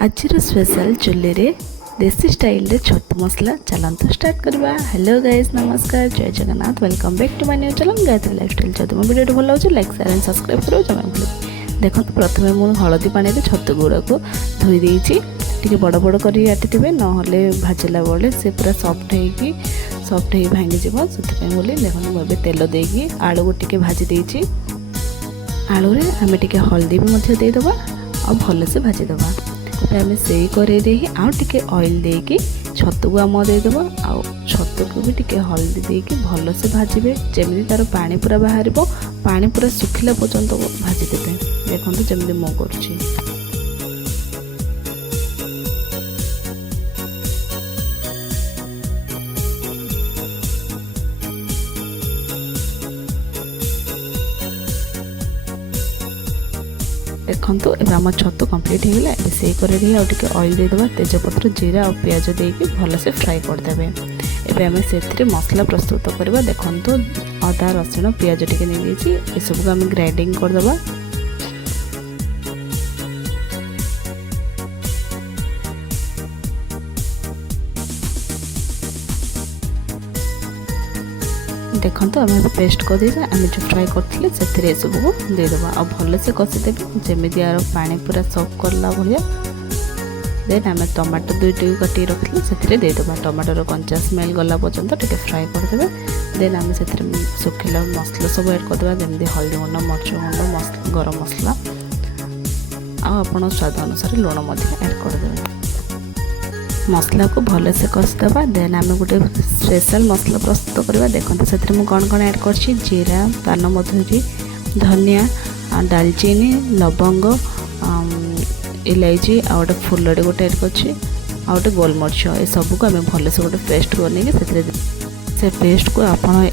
आज स्पेशल चुल्ली रे देसी स्टाइल रे छतु मसला चलते स्टार्ट करवा। हेलो गाइस, नमस्कार, जय Jagannath, welcome back to my new channel Gayatri lifestyle. जब तुम वीडियो भल लगे लाइक शेयर एंड सब्सक्राइब करो जमा भूल। देखो प्रथम मुझे हलदी पानी रे छतु गुड़ा को धोई देछि, टिके बड़ बड़ करी काटिथिबे, नहले भाजिला बेले से पूरा सॉफ्ट हो भांगी जीव। से बोली देखो मुझे तेल देकी आलू को टिके भाजी देछि। आलू रे हमें टिके हल्दी भी मध्य दे दबा और भल से भाजी दबा। आम से कड़े ही आउ टे ऑयल देकी छतु को आम देदेव। आउ छतु को भी टिके हल्दी देकी भल से भाजबे, जमी तार पानी पूरा बाहर, पानी पूरा सुखिला पर्यंत भाजीदेवे। देखो जमी मो करुँची। देखो ए आम छतु कम्प्लीट हो गला। से कड़े आउटे ऑयल देदेवा, तेजपत्र, जीरा और प्याज देकी भल से फ्राए करदे। एबे आम से मसला प्रस्तुत करवा। देखो अदा, रसुण, प्याज टिके नहीं ये सब को आम ग्राइंडिंग करदबा। देखो आम पेस्ट कर देजा। आम जो फ्राए करते से सब को देदेवा और भल से कषिदेवी जमी यार पानी पूरा सॉक करला भाया। देन आम टमाटो दुईटी काटी रखी से देदेवा। टमाटर कंचा स्मेल गला पर्यंत टिके फ्राए करदे। देन आम से सुखिला मसला सब ऐड करदे, जमी हल्दी गुंड, मर्च गुंड, गरम मसला आपन स्वाद अनुसार लुण ऐड करदे। मसला को भल से कषिदेवा। देन आम गोटे स्पेशल मसला प्रस्तुत करवा। देखते से कौन कौन ऐड कर जीरा, पान मधुरी, धनिया, दालचीनी, लवंग, इलायची आ गोटे फुलड़ी गोटे ऐड कर गोलमरिच। ये सब को आम भल से गोटे पेस्ट कर से पेस्ट को आपड़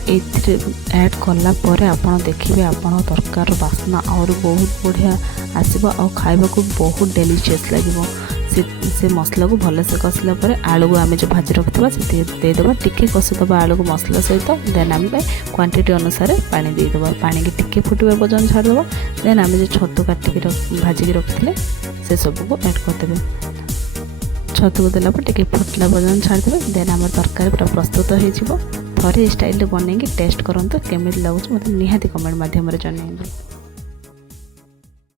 ऐड कला आपड़ देखिए आपड़ तरकार बास्ना और बहुत बढ़िया आसो और खाइबा को बहुत डेलीशियस लगे। से मसला को भल से कषिला आलू को आम जो भाजी रखा से देदेवा। टिके कषिदेवा आलू को मसला सहित। देन आम क्वांटिटी अनुसार पानी देदेवा। पानी की टिके फुटवा पर्यंत छाड़देवा। देन आम जो छतु काटिक भाजिक रखिले से सब को ऐड करदे। छतु को देला टिके फुटला पर्यंत छाड़देवे। देन आम तरकारी पूरा प्रस्तुत हो। थे स्टाइल बनैकी टेस्ट करते केमी लगुच मत निहाती कमेंट माध्यम जनइबे।